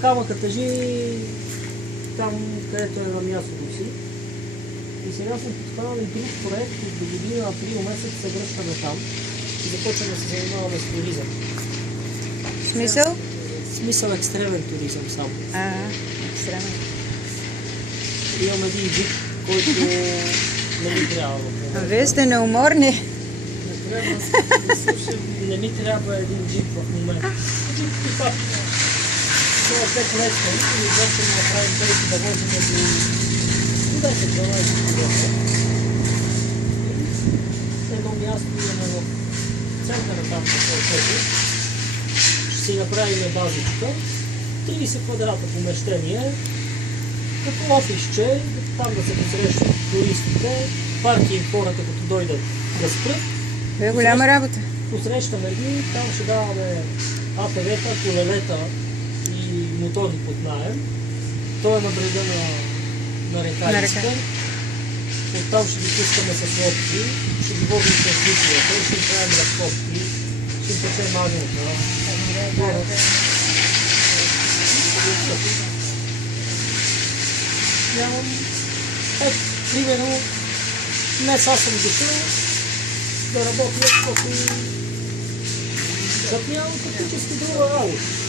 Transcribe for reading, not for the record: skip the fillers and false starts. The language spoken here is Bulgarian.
камъкът тежи там, където е на мястото си. И сега съм подхванал и друг проект от до година, април месец се връщаме там и започваме да се занимаваме с туризъм. Смисъл? Смисъл екстремен туризъм само. Екстремен. Имам един джип, който не ми трябва в момента. Вие сте неуморни. Не ми трябва един джип в момента. Джип пикап. Това е 5 леска и изобщо да направим тези да возим до 10-12 км. Едно място имаме в центъра там на Колчето. Ще си направим базичка. 30 квадрата помещение. Като офисче, там да се посрещат туристите, паркинг хората като дойдат да спрат. Бе, голяма работа. Посрещаме ги, там ще даваме АТВ-та, колелета и мотори под наем. Той е на брега на река Искър. Оттам ще ги пускаме с лодки, ще ги водим с бутилата, ще им правим разкопки, ще им печем магната. Примерно, днес аз съм дошъл да работя, защото нямам практически друга работа.